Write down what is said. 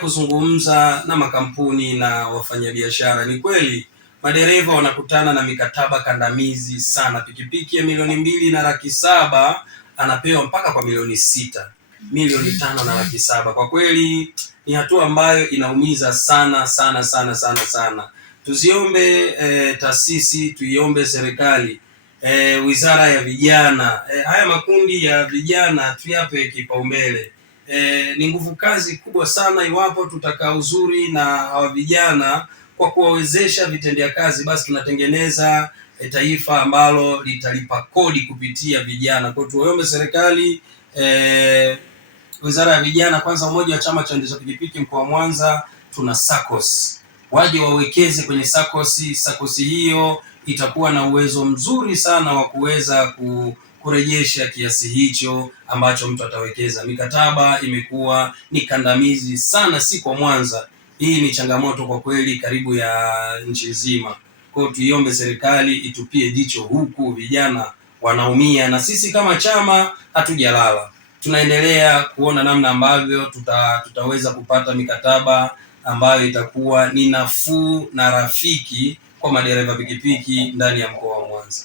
Kuzungumza na makampuni na wafanyabiashara, ni kweli madereva wanakutana na mikataba kandamizi sana. Pikipiki ya milioni 2,700,000 anapewa mpaka kwa milioni 6, milioni 5,700,000. Kwa kweli ni hatua ambayo inaumiza sana sana sana sana sana. Tuziombe taasisi, tuiombe serikali, wizara ya vijana, haya makundi ya vijana tuyape kipaumbele. Ni nguvu kazi kubwa sana iwapo tutakaa uzuri na hawa vijana kwa kuwawezesha vitendea kazi, basi tunatengeneza taifa ambalo litalipa kodi kupitia vijana. Kwa hiyo tuombe serikali, wizara ya vijana, kwanza umoja wa chama cha waendesha pikipiki mkoa wa Mwanza tuna SACCOS, waje wawekeze kwenye SACCOS hiyo itakuwa na uwezo mzuri sana wa kuweza kurejesha kiasi hicho ambacho mtu atawekeza. Mikataba imekuwa ni kandamizi sana, si kwa Mwanza. Hii ni changamoto kwa kweli karibu ya nchi nzima. Kwa hiyo tuiombe serikali itupie jicho huku, vijana wanaumia, na sisi kama chama hatujalala. Tunaendelea kuona namna ambavyo tutaweza kupata mikataba ambayo itakuwa ni nafuu na rafiki kwa madereva pikipiki ndani ya mkoa wa Mwanza.